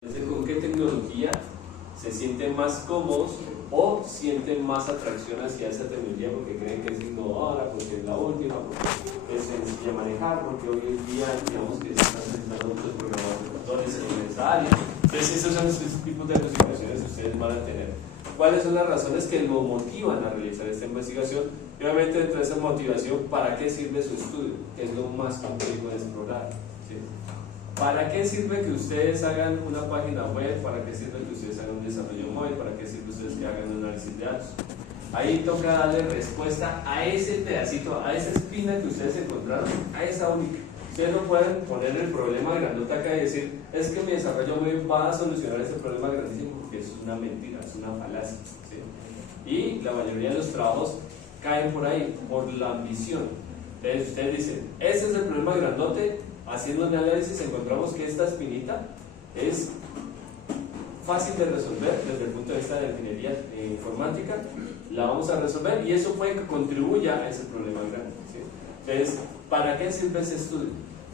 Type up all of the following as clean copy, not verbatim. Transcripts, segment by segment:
¿Con qué tecnología se sienten más cómodos o sienten más atracción hacia esa tecnología porque creen que es innovadora, porque es la última, porque es sencilla manejar, porque hoy en día digamos que se están necesitando muchos programadores en esa área? Entonces esos son los tipos de investigaciones que ustedes van a tener. ¿Cuáles son las razones que los motivan a realizar esta investigación? Y obviamente dentro de esa motivación, ¿para qué sirve su estudio? Que es lo más complejo de explorar, ¿sí? ¿Para qué sirve que ustedes hagan una página web? ¿Para qué sirve que ustedes hagan un desarrollo móvil? ¿Para qué sirve que ustedes que hagan un análisis de datos? Ahí toca darle respuesta a ese pedacito, a esa espina que ustedes encontraron, a esa única. Ustedes no pueden poner el problema grandota acá y decir, es que mi desarrollo móvil va a solucionar ese problema grandísimo, porque eso es una mentira, es una falacia, ¿sí? Y la mayoría de los trabajos caen por ahí, por la ambición. Entonces ustedes dicen, ese es el problema grandote. Haciendo un análisis encontramos que esta espinita es fácil de resolver desde el punto de vista de la ingeniería informática, la vamos a resolver y eso puede que contribuya a ese problema grande, ¿sí? Entonces, ¿para qué sirve ese estudio?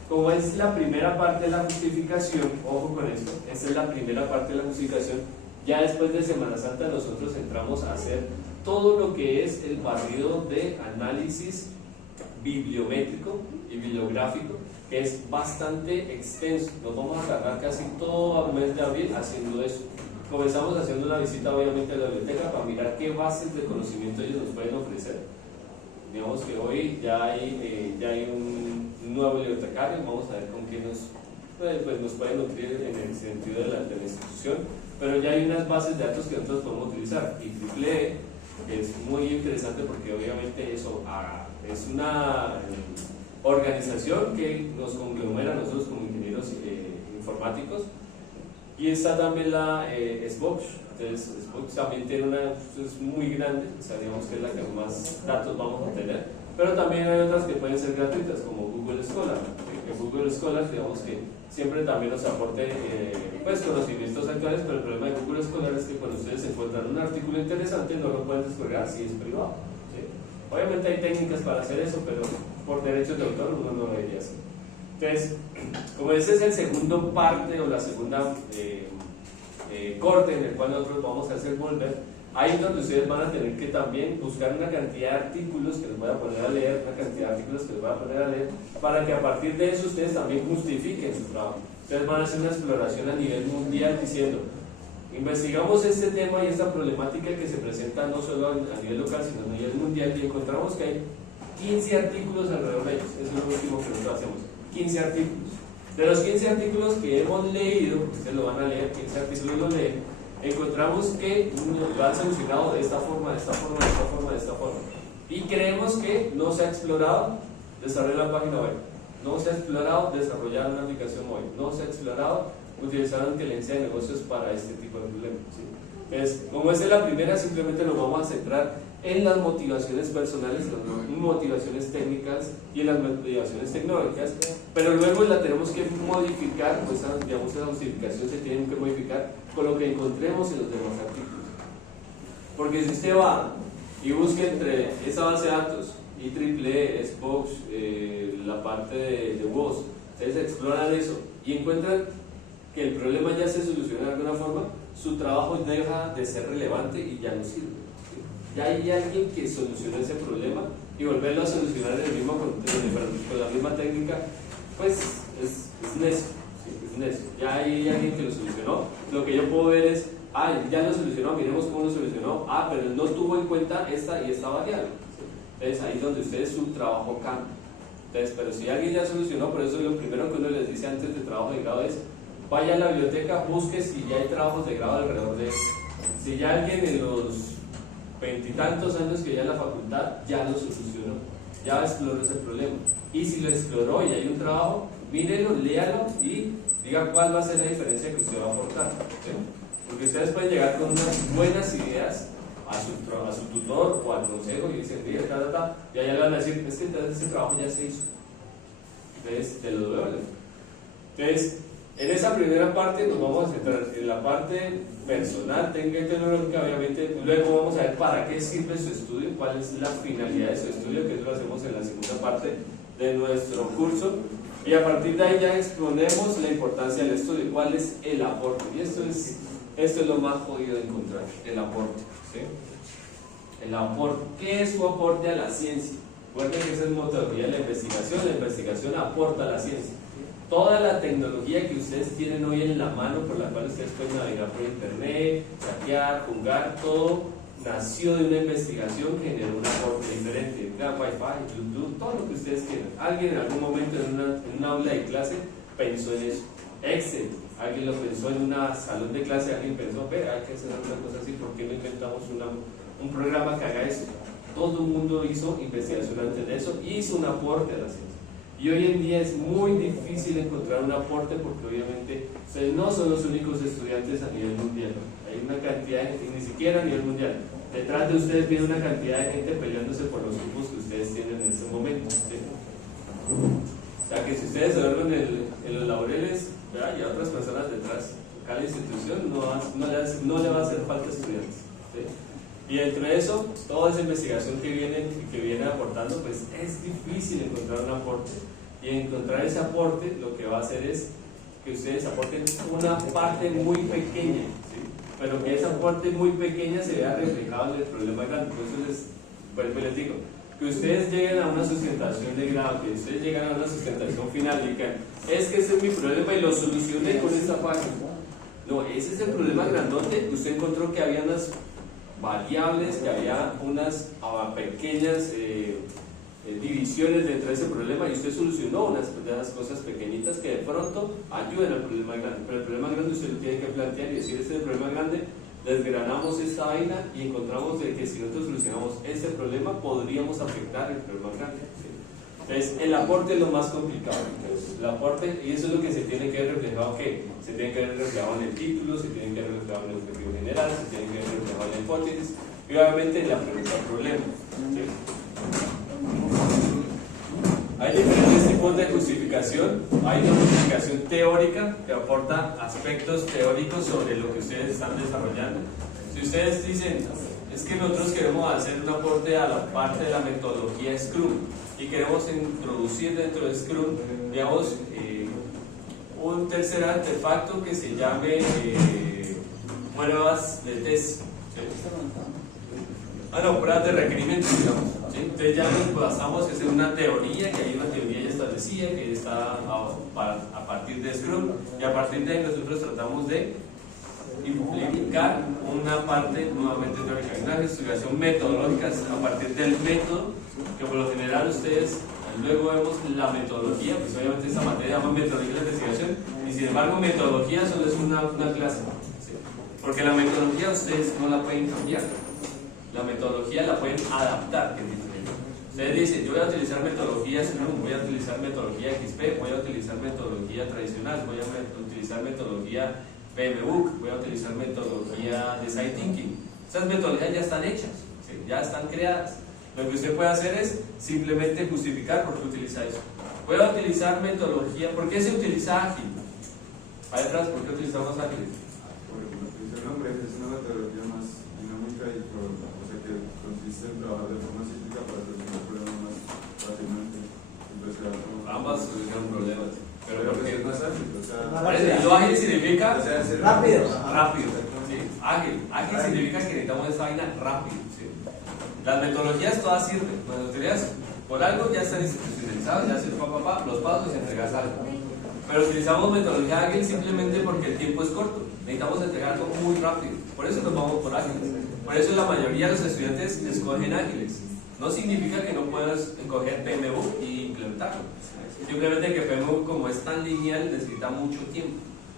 Como es la primera parte de la justificación, ojo con esto, esta es la primera parte de la justificación, ya después de Semana Santa nosotros entramos a hacer todo lo que es el barrido de análisis bibliométrico y bibliográfico, que es bastante extenso. Nos vamos a tardar casi todo el mes de abril haciendo eso. Comenzamos haciendo una visita obviamente a la biblioteca para mirar qué bases de conocimiento ellos nos pueden ofrecer. Digamos que hoy ya hay un nuevo bibliotecario, vamos a ver con qué nos pueden nutrir en el sentido de la institución, pero ya hay unas bases de datos que nosotros podemos utilizar. Y Triple es muy interesante porque obviamente eso es una organización que nos conglomera a nosotros como ingenieros informáticos, y está también la Xbox. Entonces Xbox también tiene es muy grande, o sea, digamos que es la que más datos vamos a tener, pero también hay otras que pueden ser gratuitas como Google Scholar, que Google Scholar digamos que siempre también nos aporte pues conocimientos actuales, pero el problema de Google Scholar es que cuando ustedes encuentran un artículo interesante no lo pueden descargar si es privado, ¿sí? Obviamente hay técnicas para hacer eso, pero por derechos de autor uno no lo debería hacer. Entonces, como ese es el segundo parte o la segunda corte en el cual nosotros vamos a hacer volver, ahí es donde ustedes van a tener que también buscar una cantidad de artículos que les voy a poner a leer, para que a partir de eso ustedes también justifiquen su trabajo. Ustedes van a hacer una exploración a nivel mundial diciendo, investigamos este tema y esta problemática que se presenta no solo a nivel local sino a nivel mundial, y encontramos que hay 15 artículos alrededor de ellos. Eso es lo último que nosotros hacemos, 15 artículos. De los 15 artículos que hemos leído, ustedes lo van a leer, 15 artículos lo leen, encontramos que lo han solucionado de esta forma, de esta forma, de esta forma, de esta forma, y creemos que no se ha explorado desarrollar la página web, no se ha explorado desarrollar una aplicación móvil, no se ha explorado utilizar inteligencia de negocios para este tipo de problemas, ¿sí? Entonces, como esta es la primera, simplemente nos vamos a centrar en las motivaciones personales, las motivaciones técnicas y en las motivaciones tecnológicas, pero luego la tenemos que modificar, pues digamos esa justificación se tiene que modificar con lo que encontremos en los demás artículos. Porque si usted va y busca entre esa base de datos, IEEE, Xbox, la parte de WOS, ustedes exploran eso y encuentran que el problema ya se soluciona de alguna forma, su trabajo deja de ser relevante y ya no sirve. Ya hay alguien que solucionó ese problema y volverlo a solucionar en el mismo con la misma técnica, pues es necio, ¿sí? Es necio. Ya hay alguien que lo solucionó. Lo que yo puedo ver es, ya lo solucionó, miremos cómo lo solucionó, pero no tuvo en cuenta esta y esta variable, ¿sí? Entonces ahí es donde ustedes su trabajo cambia. Entonces, pero si alguien ya solucionó, por eso lo primero que uno les dice antes de trabajo de grado es, vaya a la biblioteca, busque si ya hay trabajos de grado alrededor de eso. Si ya alguien en los 20 y tantos años que ya en la facultad ya lo solucionó, ya exploró ese problema, y si lo exploró y hay un trabajo, mírelo, léalo y diga cuál va a ser la diferencia que usted va a aportar, ¿sí? Porque ustedes pueden llegar con unas buenas ideas a su tutor o al consejo y dicen, mira, y allá le van a decir, es que ese trabajo ya se hizo, entonces te lo devuelven. Entonces, en esa primera parte nos vamos a centrar en la parte personal, técnica y tecnológica, obviamente. Luego vamos a ver para qué sirve su estudio, cuál es la finalidad de su estudio, que eso lo hacemos en la segunda parte de nuestro curso. Y a partir de ahí ya exponemos la importancia del estudio, cuál es el aporte. Y esto es lo más jodido de encontrar, el aporte. ¿Sí? El aporte. ¿Qué es su aporte a la ciencia? Recuerden que esa es metodología de la investigación aporta a la ciencia. Toda la tecnología que ustedes tienen hoy en la mano, por la cual ustedes pueden navegar por internet, chatear, jugar, todo nació de una investigación que generó un aporte diferente. Wi-Fi, YouTube, todo lo que ustedes quieran. Alguien en algún momento en una aula de clase pensó en eso. Excel, alguien lo pensó en un salón de clase, alguien pensó, hay que hacer una cosa así, ¿por qué no inventamos un programa que haga eso? Todo el mundo hizo investigación antes de eso y hizo un aporte a la ciencia. Y hoy en día es muy difícil encontrar un aporte porque obviamente ustedes no son los únicos estudiantes a nivel mundial. Hay una cantidad de gente, ni siquiera a nivel mundial. Detrás de ustedes viene una cantidad de gente peleándose por los cupos que ustedes tienen en este momento. ¿Sí? O sea que si ustedes se duermen en los laureles, hay otras personas detrás. Cada institución no le va a hacer falta estudiantes. ¿Sí? Y dentro de eso, toda esa investigación que viene aportando, pues es difícil encontrar un aporte. Y encontrar ese aporte lo que va a hacer es que ustedes aporten una parte muy pequeña, ¿sí? Pero que esa parte muy pequeña se vea reflejado en el problema grande. Por eso les digo, que ustedes lleguen a una sustentación de grado, que ustedes lleguen a una sustentación final y digan, es que ese es mi problema y lo solucioné con esta página. No, ese es el problema grandote. Usted encontró que había unas variables, que había unas pequeñas divisiones dentro de ese problema y usted solucionó unas de las cosas pequeñitas que de pronto ayudan al problema grande. Pero el problema grande usted lo tiene que plantear y decir, este es el problema grande, desgranamos esta vaina y encontramos de que si nosotros solucionamos este problema podríamos afectar el problema grande. ¿Sí? Entonces el aporte es lo más complicado. Entonces, el aporte, y eso es lo que se tiene que ver reflejado, ¿qué? Se tiene que ver reflejado en el título, se tiene que ver reflejado en el objetivo general, se tiene que ver reflejado en la hipótesis y obviamente en la pregunta problema. ¿Sí? Hay diferentes tipos de justificación. Hay una justificación teórica que aporta aspectos teóricos sobre lo que ustedes están desarrollando. Si ustedes dicen, es que nosotros queremos hacer un aporte a la parte de la metodología Scrum y queremos introducir dentro de Scrum, digamos, un tercer artefacto que se llame pruebas de test. ¿Sí? Pruebas de requerimientos, digamos. ¿Sí? Entonces ya nos basamos en una teoría, que hay una teoría ya establecida, que está a partir de Scrum, y a partir de ahí nosotros tratamos de implicar una parte nuevamente teórica, una justificación metodológica a partir del método, que por lo general ustedes luego vemos la metodología, pues obviamente esta materia llama metodología de investigación, y sin embargo metodología solo es una clase, ¿sí? Porque la metodología ustedes no la pueden cambiar, la metodología la pueden adaptar, que es diferente. Ustedes dicen, yo voy a utilizar metodología Scrum, voy a utilizar metodología XP, voy a utilizar metodología tradicional, voy a utilizar metodología PMBOK, voy a utilizar metodología Design Thinking. Esas metodologías ya están hechas, ¿sí? Ya están creadas. Lo que usted puede hacer es simplemente justificar por qué utiliza eso. Voy a utilizar metodología. ¿Por qué se utiliza ágil? Ahí atrás, ¿por qué utilizamos ágil? Porque como dice el nombre, es una metodología más dinámica y que consiste en trabajar de forma cíclica para solucionar problemas más fácilmente. Ambas solucionan problemas. Pero porque es más ágil, lo ágil significa rápido. Rápido. Sí. Ágil significa que necesitamos esa vaina rápido. ¿Sí? Las metodologías todas sirven. Las metodologías por algo ya están institucionalizadas, ya hacen los pasos y entregas algo. Pero utilizamos metodología ágil simplemente porque el tiempo es corto. Necesitamos entregar algo muy rápido. Por eso nos vamos por ágiles. Por eso la mayoría de los estudiantes escogen ágiles. No significa que no puedas escoger PMBOK y implementarlo. Simplemente que PMBOK, como es tan lineal, necesita mucho tiempo.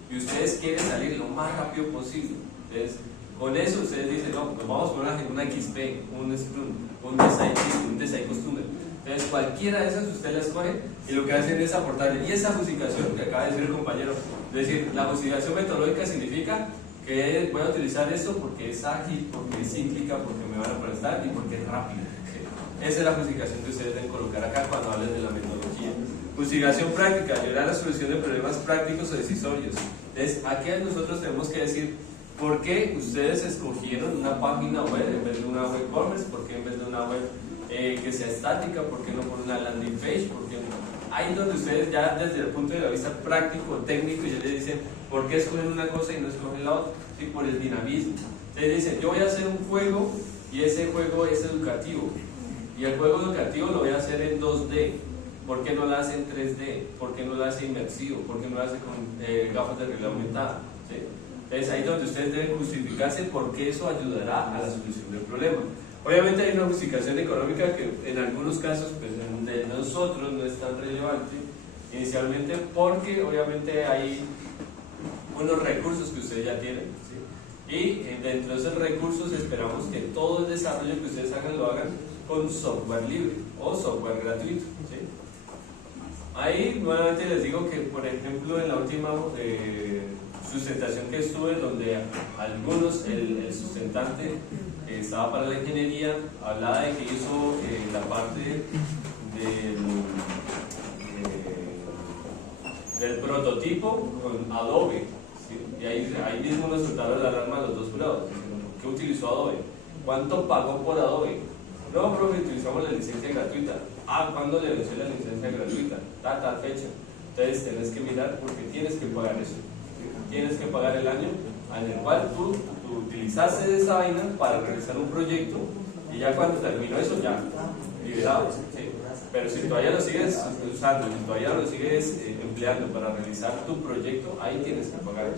Y ustedes quieren salir lo más rápido posible. Entonces, con eso ustedes dicen, no, nos vamos por una XP, un Scrum, un Design Customer. Entonces, cualquiera de esas usted la escoge y lo que hacen es aportarle. Y esa justificación que acaba de decir el compañero, es decir, la justificación metodológica significa que voy a utilizar esto porque es ágil, porque es cíclica, porque me van a prestar y porque es rápido. Esa es la justificación que ustedes deben colocar acá cuando hablen de la metodología. Justificación práctica, ayudar a la solución de problemas prácticos o decisorios. Entonces, aquí nosotros tenemos que decir por qué ustedes escogieron una página web en vez de una web commerce, por qué en vez de una web que sea estática, por qué no por una landing page, por qué ahí donde ustedes ya desde el punto de vista práctico, técnico, ya les dicen por qué escogen una cosa y no escogen la otra, ¿sí? Por el dinamismo. Ustedes dicen, yo voy a hacer un juego y ese juego es educativo, y el juego educativo lo voy a hacer en 2D. ¿Por qué no lo hace en 3D? ¿Por qué no lo hace inmersivo? ¿Por qué no lo hace con gafas de realidad aumentada? ¿Sí? Entonces ahí es donde ustedes deben justificarse porque eso ayudará a la solución del problema. Obviamente hay una justificación económica que en algunos casos pues, de nosotros no es tan relevante inicialmente, porque obviamente hay unos recursos que ustedes ya tienen, ¿sí? Y dentro de esos recursos esperamos que todo el desarrollo que ustedes hagan lo hagan con software libre o software gratuito, ¿sí? Ahí nuevamente les digo que, por ejemplo, en la última sustentación que estuve, donde algunos, el sustentante estaba para la ingeniería, hablaba de que hizo la parte del prototipo con Adobe, ¿sí? Y ahí mismo nos soltaron la alarma a los dos jurados. ¿Qué utilizó Adobe? ¿Cuánto pagó por Adobe? No, profe, utilizamos la licencia gratuita. Ah, ¿cuándo le venció la licencia gratuita? Tal fecha. Entonces tenés que mirar porque tienes que pagar eso. Tienes que pagar el año en el cual tú utilizaste esa vaina para realizar un proyecto, y ya cuando terminó eso ya liberado, ¿sí? Pero si todavía lo sigues usando, si todavía lo sigues empleando para realizar tu proyecto, ahí tienes que pagar.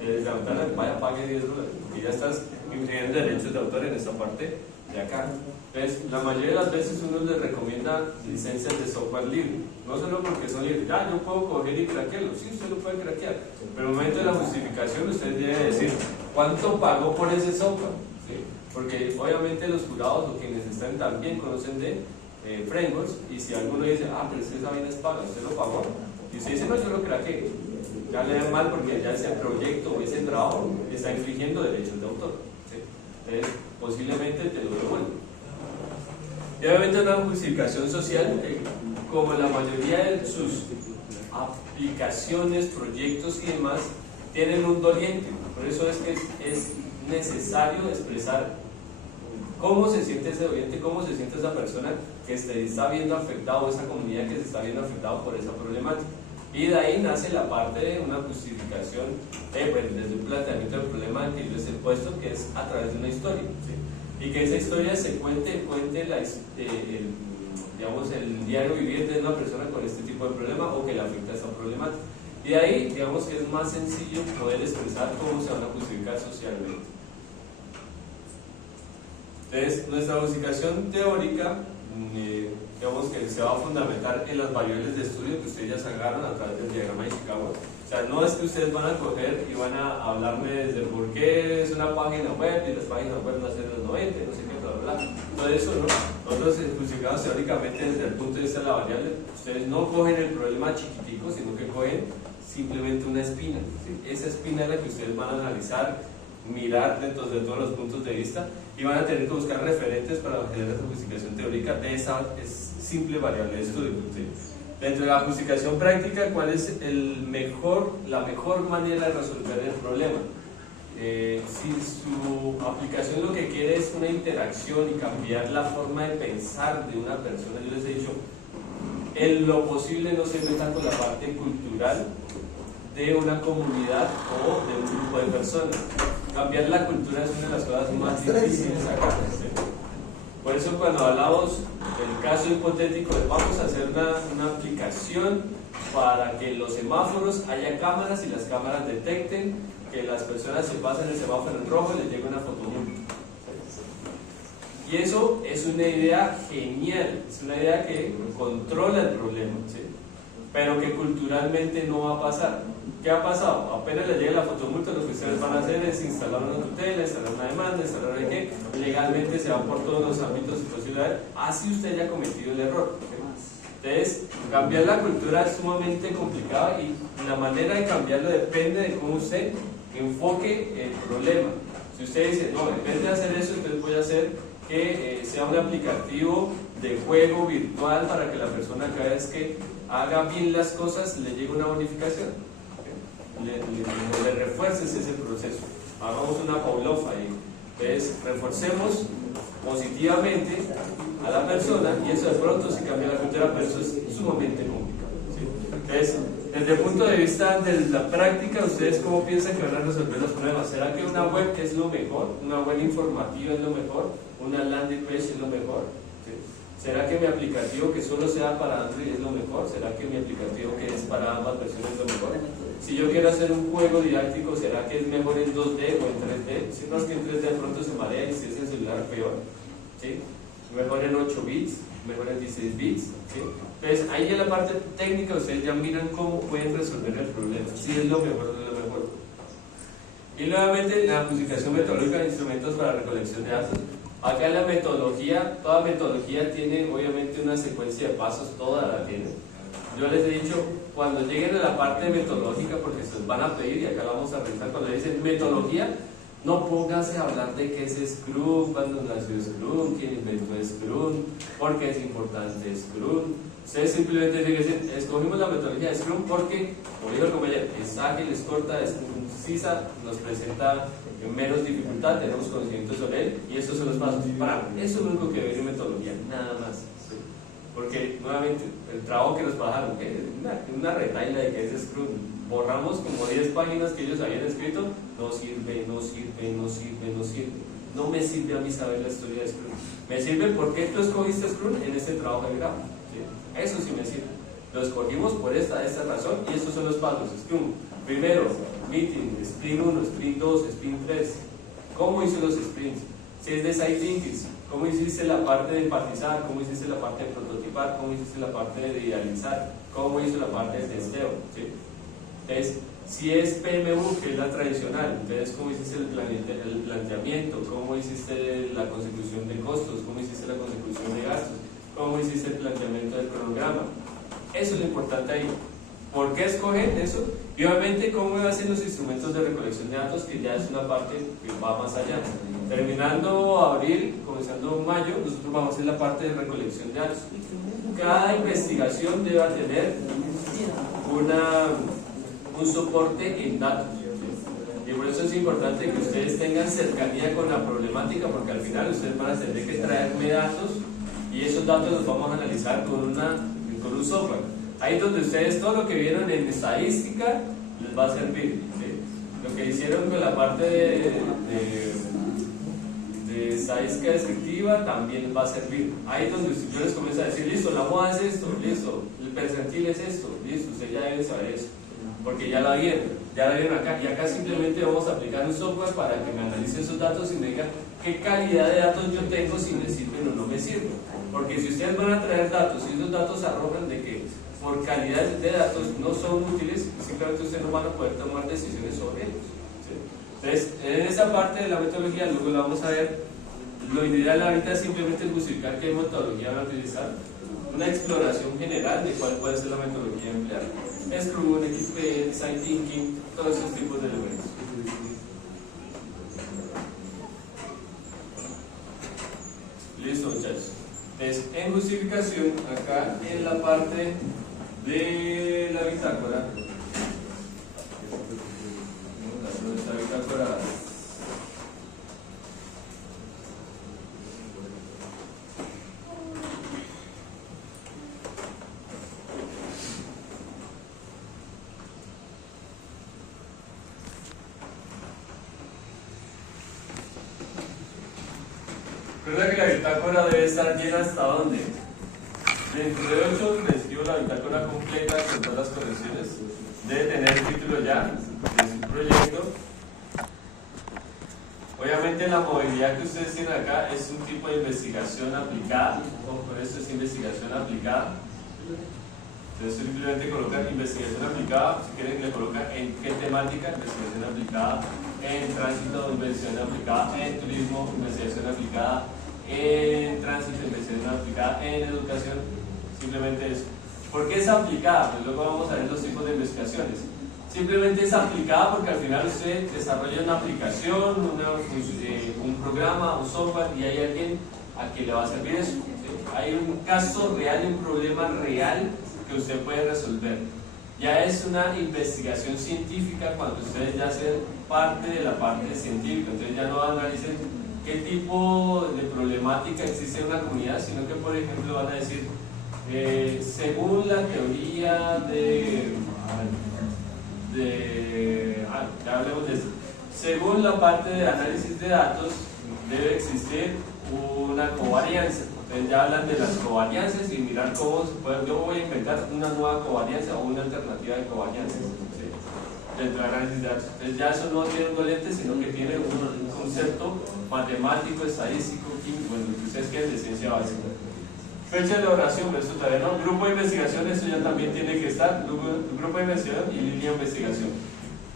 Desde la ventana, vaya, pague $10, porque ya estás infringiendo derechos de autor en esta parte de acá. Entonces, la mayoría de las veces uno les recomienda licencias de software libre, no solo porque son libres. Ya, yo puedo coger y craquearlo, sí, usted lo puede craquear, pero en el momento de la justificación usted debe decir cuánto pagó por ese software, ¿sí? Porque obviamente los jurados o quienes están también conocen de frameworks, y si alguno dice, ah, pero es que esa vaina es paga, usted lo pagó, y usted dice, no, yo lo craqueé, ya le da mal porque ya ese proyecto o ese trabajo está infringiendo derechos de autor, ¿sí? Entonces, posiblemente te lo devuelven. Y obviamente una justificación social, como la mayoría de sus aplicaciones, proyectos y demás, tienen un doliente. Por eso es que es necesario expresar cómo se siente ese doliente, cómo se siente esa persona que se está viendo afectada, o esa comunidad que se está viendo afectada por esa problemática. Y de ahí nace la parte de una justificación, desde un planteamiento del problema que yo les he puesto, que es a través de una historia, ¿sí? Y que esa historia se cuente digamos, el diario vivir de una persona con este tipo de problema o que le afecta esa problemática. Y de ahí, digamos que es más sencillo poder expresar cómo se van a justificar socialmente. Entonces, nuestra justificación teórica, digamos que se va a fundamentar en las variables de estudio que ustedes ya sacaron a través del diagrama de Chicago. O sea, no es que ustedes van a coger y van a hablarme desde por qué es una página web y las páginas web nacen en los 90, no sé qué, bla, bla, bla. Todo eso, ¿no? Nosotros justificamos teóricamente desde el punto de vista de la variable. Ustedes no cogen el problema chiquitico, sino que cogen simplemente una espina, ¿sí? Esa espina es la que ustedes van a analizar, mirar dentro de todos los puntos de vista, y van a tener que buscar referentes para generar esa justificación teórica de esa simple variable de estudio, ¿sí? Dentro de la justificación práctica, ¿cuál es la mejor manera de resolver el problema? Si su aplicación lo que quiere es una interacción y cambiar la forma de pensar de una persona, yo les he dicho, en lo posible no se meta con la parte cultural de una comunidad o de un grupo de personas. Cambiar la cultura es una de las cosas más difíciles acá. Por eso cuando hablamos del caso hipotético de vamos a hacer una aplicación para que en los semáforos haya cámaras y las cámaras detecten que las personas se pasan el semáforo en rojo y les llega una fotomulta. Y eso es una idea genial, es una idea que controla el problema, ¿sí? Pero que culturalmente no va a pasar. ¿Qué ha pasado? Apenas le llegue la fotomulta, lo que ustedes van a hacer es instalar una tutela, instalar una demanda, instalar de qué, legalmente se van por todos los ámbitos y posibilidades, así usted haya cometido el error. Entonces, cambiar la cultura es sumamente complicado, y la manera de cambiarlo depende de cómo usted enfoque el problema. Si usted dice, no, en vez de hacer eso, entonces voy a hacer que sea un aplicativo de juego virtual para que la persona cada vez que haga bien las cosas le llegue una bonificación, le refuerces ese proceso, hagamos una Pavlov ahí. Entonces reforcemos positivamente a la persona, y eso de pronto se cambia la cultura, pero eso es sumamente complicado. Entonces, desde el punto de vista de la práctica, ¿ustedes cómo piensan que van a resolver los problemas? ¿Será que una web es lo mejor? ¿Una web informativa es lo mejor? ¿Una landing page es lo mejor? ¿Sí? ¿Será que mi aplicativo que solo sea para Android es lo mejor? ¿Será que mi aplicativo que es para ambas versiones es lo mejor? Si yo quiero hacer un juego didáctico, ¿será que es mejor en 2D o en 3D? Si no, es que en 3D de pronto se marea y si es en celular peor. ¿Sí? Mejor en 8 bits, mejor en 16 bits. ¿Sí? Entonces, ahí en la parte técnica ustedes ya miran cómo pueden resolver el problema, si es lo mejor o no es lo mejor. Y nuevamente la clasificación metodológica de instrumentos para recolección de datos. Acá la metodología, toda metodología tiene obviamente una secuencia de pasos, toda la tiene. Yo les he dicho, cuando lleguen a la parte metodológica, porque se los van a pedir y acá lo vamos a revisar, cuando le dicen metodología, no pónganse a hablar de qué es Scrum, cuándo nació Scrum, quién inventó Scrum, por qué es importante Scrum. Ustedes simplemente dicen, escogimos la metodología de Scrum porque, como dijo el compañero, es ágil, es corta, es concisa, nos presenta menos dificultad, tenemos conocimiento sobre él y estos son los pasos. Para eso es lo único que debe ir en metodología, nada más. ¿Sí? Porque, nuevamente, el trabajo que nos bajaron, una retaila de que es Scrum, borramos como 10 páginas que ellos habían escrito, no sirve. No me sirve a mí saber la historia de Scrum. Me sirve porque tú escogiste Scrum en este trabajo de grafo. ¿Sí? Eso sí me sirve. Lo escogimos por esta razón y estos son los pasos. Scrum. Primero, meeting, sprint 1, sprint 2, sprint 3. ¿Cómo hice los sprints? Si es design thinking, ¿cómo hiciste la parte de empatizar? ¿Cómo hiciste la parte de prototipar? ¿Cómo hiciste la parte de idealizar? ¿Cómo hizo la parte de testeo? ¿Sí? Entonces, si es PMU, que es la tradicional, entonces ¿cómo hiciste el planteamiento? ¿Cómo hiciste la consecución de costos? ¿Cómo hiciste la consecución de gastos? ¿Cómo hiciste el planteamiento del cronograma? Eso es lo importante ahí. ¿Por qué escogen eso? Y obviamente cómo hacen los instrumentos de recolección de datos, que ya es una parte que va más allá. Terminando abril, comenzando mayo, nosotros vamos a hacer la parte de recolección de datos. Cada investigación debe tener un soporte en datos. Y por eso es importante que ustedes tengan cercanía con la problemática, porque al final ustedes van a tener que traerme datos y esos datos los vamos a analizar con un software. Ahí donde ustedes todo lo que vieron en estadística les va a servir. ¿Sí? Lo que hicieron con la parte de estadística descriptiva también les va a servir. Ahí donde yo les comienzo a decir, listo, la moda es esto, listo, el percentil es esto, listo, ustedes ya deben saber eso, porque ya la vieron acá, y acá simplemente vamos a aplicar un software para que me analice esos datos y me diga qué calidad de datos yo tengo, si me sirven o no me sirven. Porque si ustedes van a traer datos y esos datos arrojan de que por calidad de datos no son útiles, simplemente ustedes no van a poder tomar decisiones sobre ellos. ¿Sí? Entonces, en esa parte de la metodología, luego la vamos a ver. Lo ideal ahorita simplemente es justificar qué metodología van a utilizar, una exploración general de cuál puede ser la metodología a emplear. Scrum, XP, Design Thinking, todos esos tipos de elementos. Listo, muchachos. Entonces, en justificación, acá en la parte de la bitácora, nuestra bitácora recuerda que la bitácora debe estar llena hasta dónde. Dentro de 8 les escribo la bitácora completa con todas las correcciones. Debe tener el título ya de su proyecto. Obviamente la movilidad que ustedes tienen acá es un tipo de investigación aplicada. Por eso es investigación aplicada. Entonces simplemente colocan investigación aplicada. Si quieren le colocan en qué temática, investigación aplicada. En tránsito, investigación aplicada. En turismo, investigación aplicada. En tránsito, investigación aplicada. En educación, simplemente eso. ¿Por qué es aplicada? Pues luego vamos a ver los tipos de investigaciones. Simplemente es aplicada porque al final usted desarrolla una aplicación, un programa, un software, y hay alguien a quien le va a servir eso. ¿Sí? Hay un caso real, un problema real que usted puede resolver. Ya es una investigación científica cuando ustedes ya hacen parte de la parte científica. Entonces ya no analicen qué tipo de problemática existe en una comunidad, sino que por ejemplo van a decir según la teoría ya hablemos de eso. Según la parte de análisis de datos, debe existir una covarianza. Entonces ya hablan de las covarianzas y mirar cómo se puede. Yo voy a inventar una nueva covarianza o una alternativa de covarianzas, ¿sí? Dentro del análisis de datos. Entonces ya eso no tiene un dolente, sino que tiene un concepto matemático, estadístico, químico, bueno, lo que ustedes quieran de ciencia básica. Fecha de elaboración, pero esto todavía no. Grupo de investigación, eso ya también tiene que estar. Grupo de investigación y línea de investigación.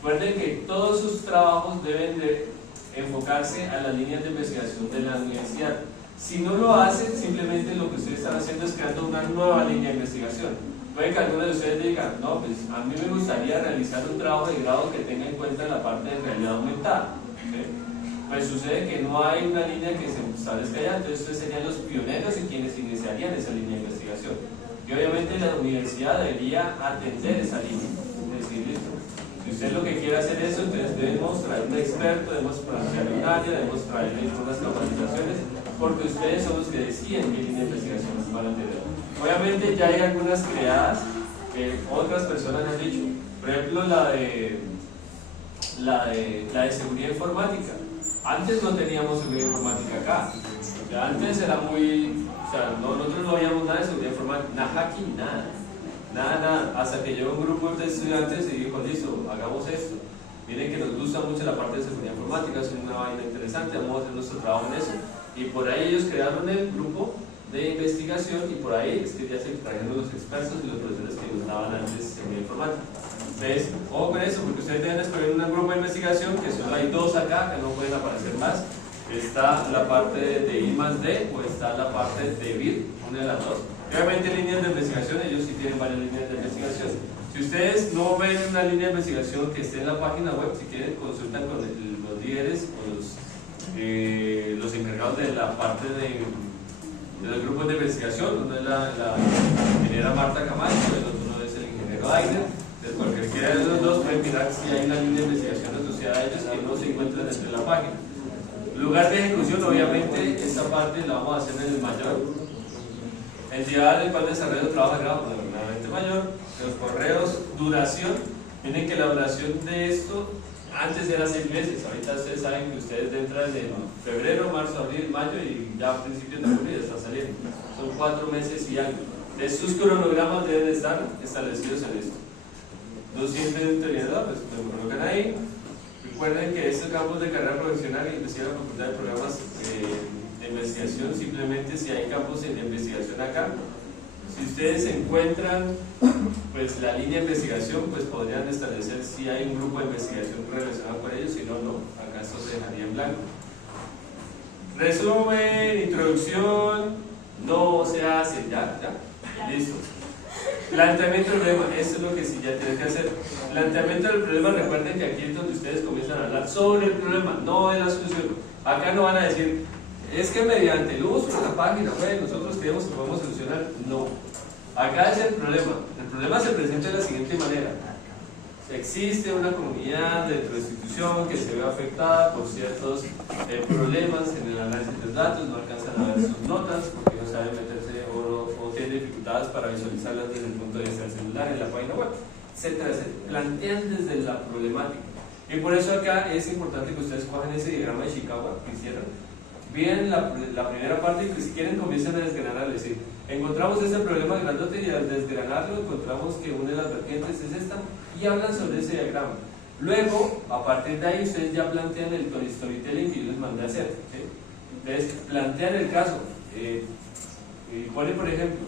Recuerden que todos sus trabajos deben de enfocarse a las líneas de investigación de la universidad. Si no lo hacen, simplemente lo que ustedes están haciendo es creando una nueva línea de investigación. Puede que algunos de ustedes digan, no, pues a mí me gustaría realizar un trabajo de grado que tenga en cuenta la parte de realidad aumentada. ¿Sí? Pues sucede que no hay una línea que se establezca allá, entonces ustedes serían los pioneros y quienes iniciarían esa línea de investigación. Y obviamente la universidad debería atender esa línea. Es decir, listo. Si usted lo que quiere hacer eso, entonces debemos traer un experto, debemos plantear un área, debemos traer unas capacitaciones, porque ustedes son los que deciden qué línea de investigación van a tener. Obviamente ya hay algunas creadas que otras personas han dicho, por ejemplo la de seguridad informática. Antes no teníamos seguridad informática acá, antes era muy, o sea, nosotros no veíamos nada de seguridad informática, nada hacking, nada, hasta que llegó un grupo de estudiantes y dijo, listo, hagamos esto. Miren que nos gusta mucho la parte de seguridad informática, es una vaina interesante, vamos a hacer nuestro trabajo en eso. Y por ahí ellos crearon el grupo de investigación y por ahí es que ya se trajeron los expertos y los profesores que nos daban antes seguridad informática. Entonces, ojo con eso, porque ustedes deben escoger un grupo de investigación, que solo hay dos acá, que no pueden aparecer más. Está la parte de I+D o está la parte de BIR, una de las dos. Obviamente líneas de investigación, ellos sí tienen varias líneas de investigación. Si ustedes no ven una línea de investigación que esté en la página web, si quieren consultan con los líderes o los encargados de la parte de los grupos de investigación. Uno es la ingeniera Marta Camacho, el otro es el ingeniero Ainer. De cualquiera de los dos pueden mirar si hay una línea de investigación asociada a ellos que no se encuentra dentro de la página. Lugar de ejecución, obviamente, esta parte la vamos a hacer en el mayor. Entidad del cual desarrollo trabajo de grado, normalmente mayor. Los correos, duración. Miren que la duración de esto antes era 6 meses. Ahorita ustedes saben que ustedes entran en febrero, marzo, abril, mayo y ya a principios de julio ya están saliendo. Son 4 meses y algo. Entonces sus cronogramas deben estar establecidos en esto. 200 entrenadores, pues me colocan ahí. Recuerden que estos campos de carrera profesional, inclusive la Facultad de Programas de Investigación, simplemente si hay campos de investigación acá, si ustedes encuentran pues la línea de investigación, pues podrían establecer si hay un grupo de investigación relacionado con ellos, si no, no, acá esto se dejaría en blanco. Resumen, introducción, no se hace, ya, listo. Planteamiento del problema, esto es lo que sí ya tienen que hacer. Planteamiento del problema, recuerden que aquí es donde ustedes comienzan a hablar sobre el problema, no de la solución. Acá no van a decir, es que mediante el uso de la página web nosotros creemos que podemos solucionar. No. Acá es el problema. El problema se presenta de la siguiente manera. Existe una comunidad dentro de la institución que se ve afectada por ciertos problemas en el análisis de los datos, no alcanzan a ver sus notas porque no saben meterse o tienen dificultades para visualizarlas desde el punto de vista del celular en la página web, etcétera. Se plantean desde la problemática. Y por eso acá es importante que ustedes cojan ese diagrama de Chicago que hicieron, bien la primera parte y que si quieren comiencen a desgranarlo. Es decir, encontramos este problema grandote y al desgranarlo encontramos que una de las vertientes es esta y hablan sobre ese diagrama. Luego, a partir de ahí, ustedes ya plantean el storytelling que yo les mandé a hacer. ¿Sí? Entonces, plantean el caso. Pone, por ejemplo,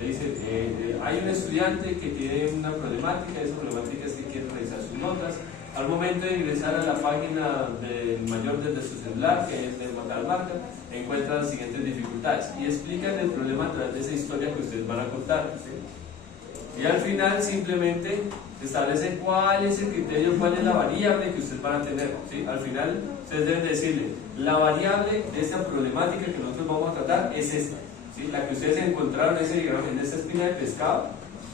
le dice, hay un estudiante que tiene una problemática, esa problemática es que quiere realizar sus notas. Al momento de ingresar a la página del mayor desde su celular, que es de tal marca, encuentran las siguientes dificultades y explican el problema a través de esa historia que ustedes van a contar. ¿Sí? Y al final simplemente establecen cuál es el criterio, cuál es la variable que ustedes van a tener. ¿Sí? Al final ustedes deben decirle, la variable de esta problemática que nosotros vamos a tratar es esta. ¿Sí? La que ustedes encontraron en esa espina de pescado,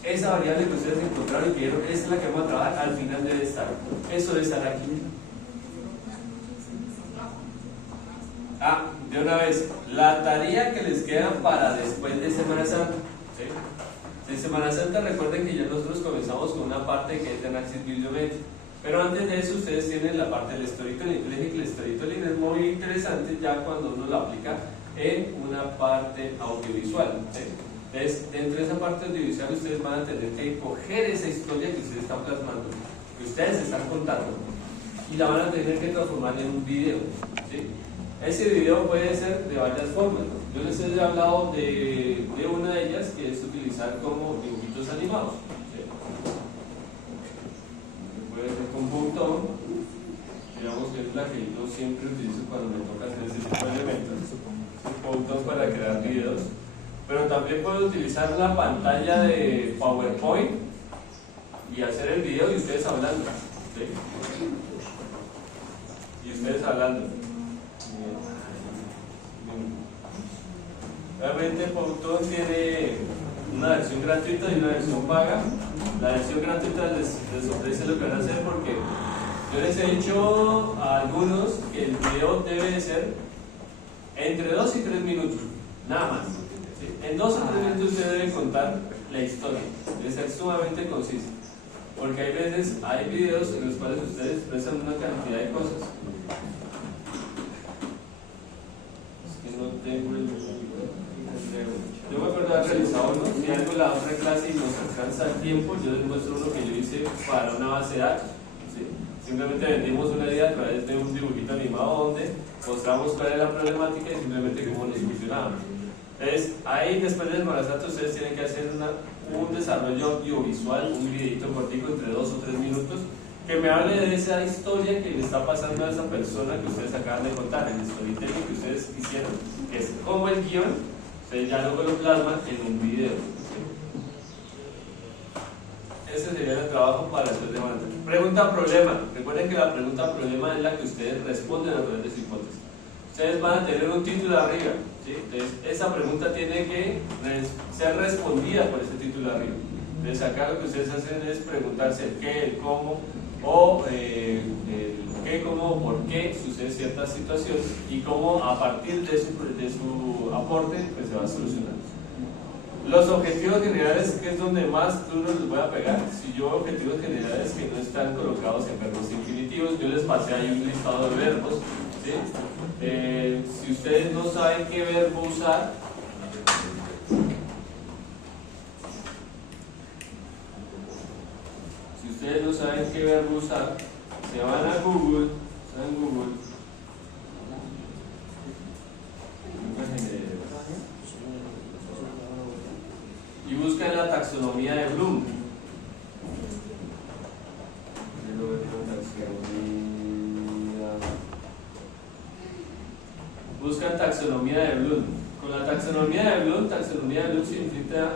esa variable que ustedes encontraron y que dijeron, esta es la que vamos a trabajar, al final debe estar. Eso debe estar aquí. De una vez, la tarea que les queda para después de Semana Santa. ¿sí? En Semana Santa recuerden que ya nosotros comenzamos con una parte que es de análisis bibliométrico, pero antes de eso ustedes tienen la parte del storytelling. Les dije que el storytelling es muy interesante ya cuando uno lo aplica en una parte audiovisual, ¿sí? Entonces, dentro de esa parte audiovisual ustedes van a tener que coger esa historia que ustedes están plasmando, que ustedes están contando, y la van a tener que transformar en un video, ¿sí? Ese video puede ser de varias formas, ¿no? Yo les he hablado de una de ellas, que es utilizar como dibujitos animados, ¿sí? Puede ser con Boom, digamos que es la que yo siempre utilizo cuando me toca hacer ese tipo de elementos, Boom para crear videos, pero también puedo utilizar la pantalla de PowerPoint y hacer el video y ustedes hablando, ¿sí? Y ustedes hablando. Realmente Powtoon tiene una versión gratuita y una versión paga. La versión gratuita les ofrece lo que van a hacer, porque yo les he dicho a algunos que el video debe de ser entre 2 y 3 minutos, nada más, ¿sí? En 2 o 3 minutos ustedes deben contar la historia, debe ser sumamente conciso, porque hay veces, hay videos en los cuales ustedes expresan una cantidad de cosas. Es que no tengo el... Yo me acuerdo de haber realizado uno, si algo en la otra clase y nos alcanza el tiempo, yo les muestro uno que yo hice para una base de datos, ¿sí? Simplemente vendimos una idea a través de un dibujito animado donde mostramos cuál era la problemática y simplemente cómo lo solucionábamos. Entonces, ahí después del embarazo ustedes tienen que hacer un desarrollo audiovisual, un videito cortico entre 2 o 3 minutos, que me hable de esa historia que le está pasando a esa persona que ustedes acaban de contar, el storytelling que ustedes hicieron, que es como el guión. Ustedes ya luego lo plasman en un video, ¿sí? Ese sería el trabajo para después de mandar. Pregunta-problema. Recuerden que la pregunta-problema es la que ustedes responden a través de su hipótesis. Ustedes van a tener un título arriba, ¿sí? Entonces, esa pregunta tiene que ser respondida por ese título arriba. Entonces, acá lo que ustedes hacen es preguntarse el qué, el cómo, o el qué, cómo, por qué sucede cierta situación y cómo a partir de su aporte pues se va a solucionar. Los objetivos generales, que es donde más duro les voy a pegar. Si yo objetivos generales que no están colocados en verbos infinitivos, yo les pasé ahí un listado de verbos, ¿sí? Si ustedes no saben qué verbo usar, se van a Google, y buscan la taxonomía de Bloom. Buscan taxonomía de Bloom. Con la taxonomía de Bloom significa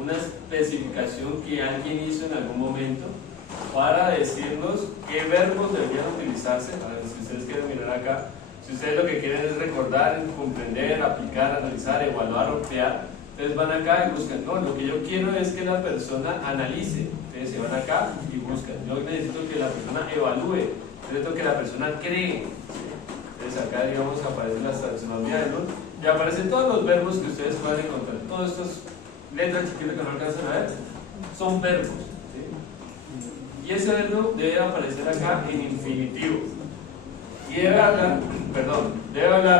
una especificación que alguien hizo en algún momento para decirnos qué verbos deberían utilizarse. A ver, si ustedes quieren mirar acá, si ustedes lo que quieren es recordar, comprender, aplicar, analizar, evaluar o crear, entonces van acá y buscan. No, lo que yo quiero es que la persona analice. Entonces se van acá y buscan. Yo necesito que la persona evalúe, necesito que la persona cree. Entonces acá, digamos, aparecen las taxonomías de Bloom y aparecen todos los verbos que ustedes pueden encontrar. Todas estas letras chiquitas que no alcanzan a ver son verbos, ¿sí? Y ese verbo debe aparecer acá en infinitivo. Y debe hablar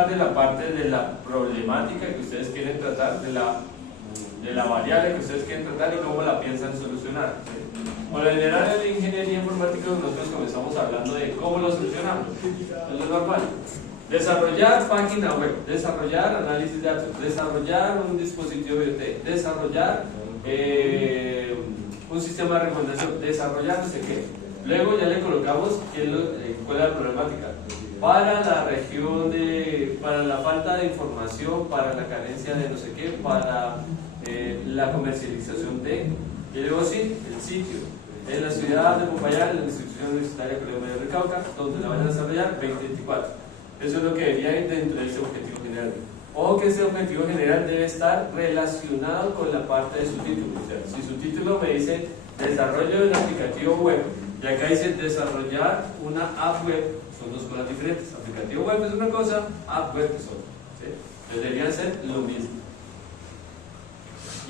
de la parte de la problemática que ustedes quieren tratar, de la variable que ustedes quieren tratar y cómo la piensan solucionar, ¿sí? Por lo general en ingeniería informática nosotros comenzamos hablando de cómo lo solucionamos, es lo normal. Desarrollar página web, desarrollar análisis de datos, desarrollar un dispositivo IoT, desarrollar un sistema de recomendación, desarrollar no sé qué. Luego ya le colocamos cuál es la problemática. Para la región para la falta de información, para la carencia de no sé qué, para la comercialización y luego sí, el sitio. En la ciudad de Popayán, en la institución universitaria Colegio Mayor de Cauca, donde la van a desarrollar 2024. Eso es lo que debería ir dentro de ese objetivo general. O que ese objetivo general debe estar relacionado con la parte de su título. O sea, si su título me dice desarrollo de un aplicativo web, y acá dice desarrollar una app web, son dos cosas diferentes. Aplicativo web es una cosa, app web es otra, ¿sí? Deberían ser lo mismo.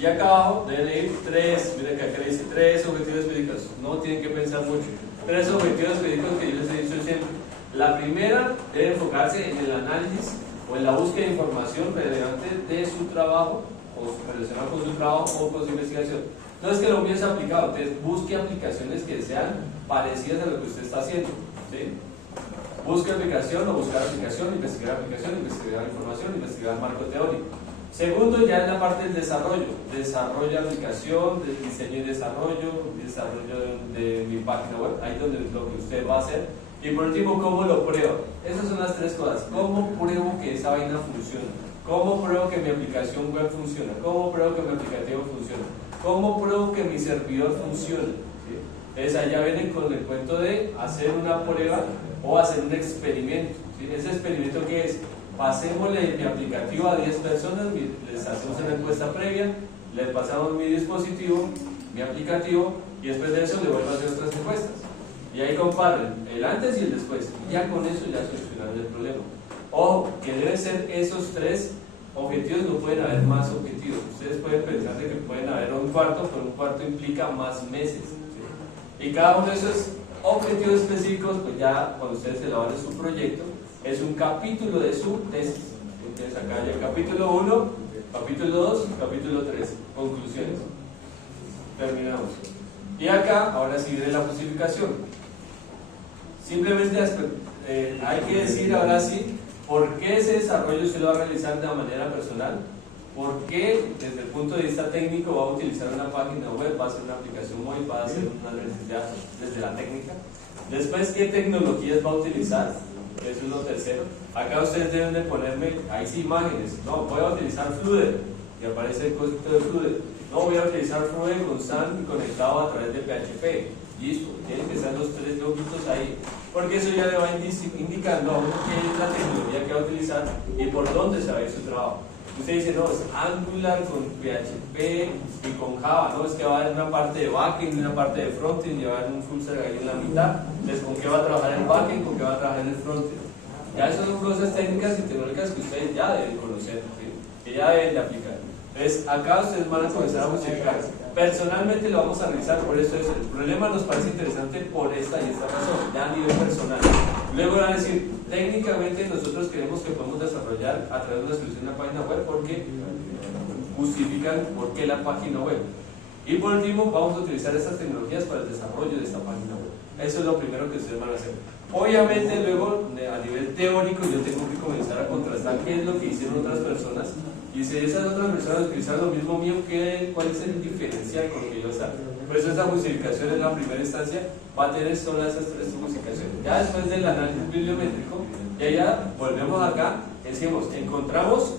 Y acá abajo deben ir 3, miren que acá dice 3 objetivos específicos, no tienen que pensar mucho. 3 objetivos específicos que yo les he dicho siempre. La primera debe enfocarse en el análisis o en la búsqueda de información relevante de su trabajo, o relacionado con su trabajo o con su investigación. No es que lo hubiese aplicado, entonces busque aplicaciones que sean parecidas a lo que usted está haciendo, ¿sí? Busque aplicación o buscar aplicación, investigar información, investigar marco teórico. Segundo, ya en la parte del desarrollo de aplicación, del diseño y desarrollo de mi página web, ahí donde lo que usted va a hacer. Y por último, ¿cómo lo pruebo? Esas son las 3 cosas. ¿Cómo pruebo que esa vaina funciona? ¿Cómo pruebo que mi aplicación web funciona? ¿Cómo pruebo que mi aplicativo funciona? ¿Cómo pruebo que mi servidor funciona? ¿Sí? Entonces allá vienen con el cuento de hacer una prueba o hacer un experimento. ¿Sí? ¿Ese experimento qué es? Pasémosle mi aplicativo a 10 personas, les hacemos una encuesta previa, les pasamos mi dispositivo, mi aplicativo, y después de eso le vuelvo a hacer otras encuestas. Y ahí comparen el antes y el después. Y ya con eso ya solucionan el problema. Ojo, que deben ser esos 3 objetivos, no pueden haber más objetivos. Ustedes pueden pensar de que pueden haber un cuarto, pero un cuarto implica más meses, ¿sí? Y cada uno de esos objetivos específicos, pues ya cuando ustedes elaboren su proyecto, es un capítulo de su tesis. Entonces acá hay el capítulo 1, capítulo 2, capítulo 3, conclusiones. Terminamos. Y acá, ahora sí viene la justificación. Simplemente hay que decir ahora sí por qué ese desarrollo se lo va a realizar de manera personal, por qué desde el punto de vista técnico va a utilizar una página web, va a hacer una aplicación móvil, va a hacer una necesidad desde la técnica. Después, ¿qué tecnologías va a utilizar? Eso es lo tercero. Acá ustedes deben de ponerme, ahí sí, imágenes. No, voy a utilizar Flutter, y aparece el concepto de Flutter. No, voy a utilizar Flutter con SAN conectado a través de PHP. Listo, tienen que estar los 3 logitos ahí, porque eso ya le va indicando a uno qué es la tecnología que va a utilizar y por dónde se va a ir su trabajo. Usted dice, no, es Angular con PHP y con Java, no, es que va a haber una parte de backend y una parte de frontend y va a haber un full stack ahí en la mitad. Entonces, ¿con qué va a trabajar el backend? ¿Con qué va a trabajar el frontend? Ya esas son cosas técnicas y tecnológicas que ustedes ya deben conocer, ¿sí? Que ya deben de aplicar. Entonces, acá ustedes van a comenzar a justificar. Personalmente lo vamos a revisar por esto. El problema nos parece interesante por esta y esta razón, ya a nivel personal. Luego van a decir, técnicamente nosotros creemos que podemos desarrollar a través de una solución una página web porque justifican por qué la página web. Y por último, vamos a utilizar estas tecnologías para el desarrollo de esta página web. Eso es lo primero que ustedes van a hacer. Obviamente luego, a nivel teórico, yo tengo que comenzar a contrastar qué es lo que hicieron otras personas. Y si esas otras personas utilizaron lo mismo mío, ¿cuál es el diferencial con lo que yo saco? Por eso esta justificación en la primera instancia va a tener todas esas 3 justificaciones. Ya después del análisis bibliométrico, ya volvemos acá, decimos, encontramos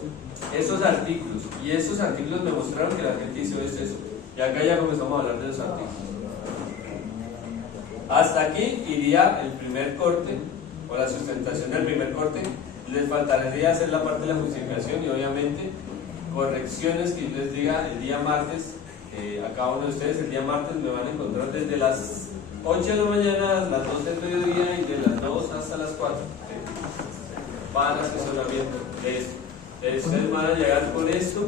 esos artículos, y esos artículos me mostraron que la gente hizo eso. Y acá ya comenzamos a hablar de los artículos. Hasta aquí iría el primer corte, o la sustentación del primer corte. Les faltaría hacer la parte de la justificación y obviamente correcciones que yo les diga el día martes a cada uno de ustedes. El día martes me van a encontrar desde las 8 de la mañana a las 12 del mediodía y de las 2 hasta las 4. Van a asesoramiento de esto. Ustedes van a llegar con esto,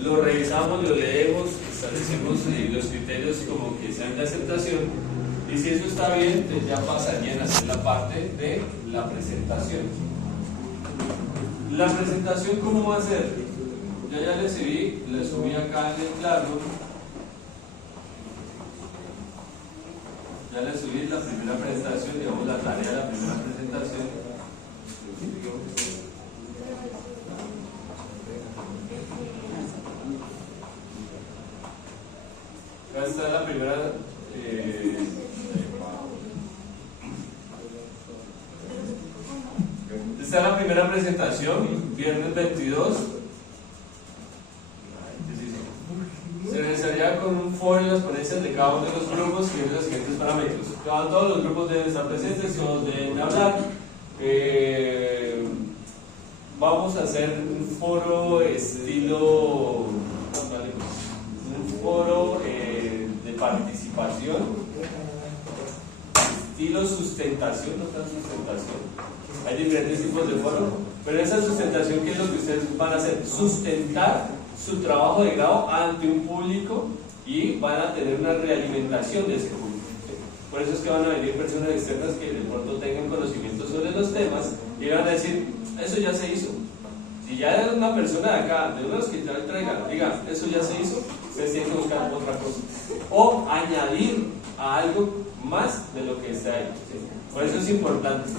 lo revisamos, lo leemos, establecemos los criterios como que sean de aceptación. Y si eso está bien, pues ya pasarían a hacer la parte de la presentación. La presentación, ¿cómo va a ser? Ya les subí acá en el plano. Ya les subí la primera presentación, digamos la tarea de la primera presentación. Acá está la primera. Esta es la primera presentación, viernes 22. Se realizaría con un foro en las ponencias de cada uno de los grupos siguiendo los siguientes parámetros. Todos los grupos deben estar presentes, todos deben hablar. Vamos a hacer un foro estilo, un foro de participación, estilo sustentación, no tan sustentación. Hay diferentes tipos de foro, pero esa sustentación, ¿qué es lo que ustedes van a hacer? Sustentar su trabajo de grado ante un público y van a tener una realimentación de ese público. Por eso es que van a venir personas externas que de pronto tengan conocimiento sobre los temas y van a decir, eso ya se hizo. Si ya es una persona de acá, de uno de los que ya traigan, diga, eso ya se hizo, ustedes tienen que buscar otra cosa. O añadir a algo más de lo que está ahí. ¿Sí? Por eso es importante.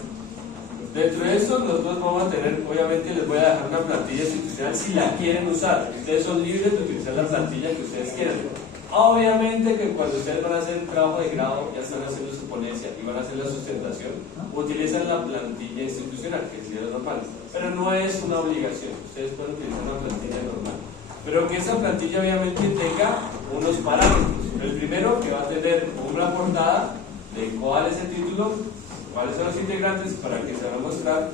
Dentro de eso nosotros vamos a tener, obviamente les voy a dejar una plantilla institucional si la quieren usar. Ustedes son libres de utilizar la plantilla que ustedes quieran. Obviamente que cuando ustedes van a hacer el trabajo de grado, ya están haciendo su ponencia y van a hacer la sustentación, utilizan la plantilla institucional, que es lo normal. Pero no es una obligación, ustedes pueden utilizar una plantilla normal. Pero que esa plantilla obviamente tenga unos parámetros. El primero, que va a tener una portada de cuál es el título, cuáles son los integrantes, para que se van a mostrar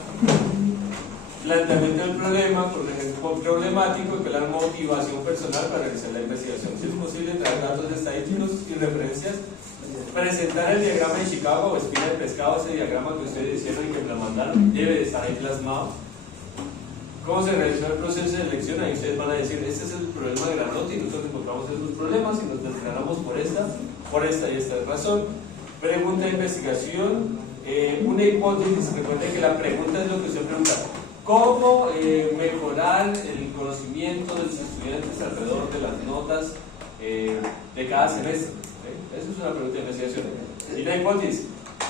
planteamiento del problema, por ejemplo, problemático, que es la motivación personal para realizar la investigación. Si es posible, traer datos estadísticos y referencias, presentar el diagrama de Chicago o espina de pescado, ese diagrama que ustedes hicieron y que me lo mandaron, debe de estar ahí plasmado. ¿Cómo se realizó el proceso de elección? Ahí ustedes van a decir, este es el problema grandote y nosotros encontramos esos problemas y nos declaramos por esta y esta razón. Pregunta de investigación, una hipótesis. Recuerden que la pregunta es lo que usted pregunta. ¿Cómo mejorar el conocimiento de los estudiantes alrededor de las notas de cada semestre? Esa es una pregunta de investigación. Y la hipótesis,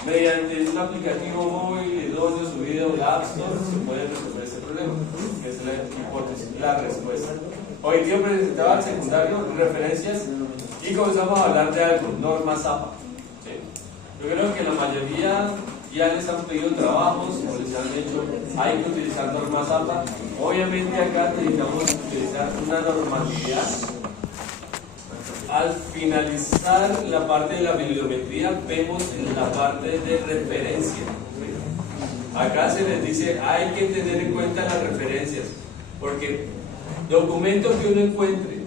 mediante un aplicativo móvil, idóneo, subido a la App Store, se puede resolver este problema. Esa es la hipótesis, la respuesta. Objetivo presentado al secundario, referencias, y comenzamos a hablar de algo, normas APA. ¿Sí? Yo creo que la mayoría ya les han pedido trabajos o les han dicho hay que utilizar normas APA. Obviamente acá necesitamos utilizar una normatividad. Al finalizar la parte de la bibliometría vemos en la parte de referencia. Acá se les dice hay que tener en cuenta las referencias, porque documento que uno encuentre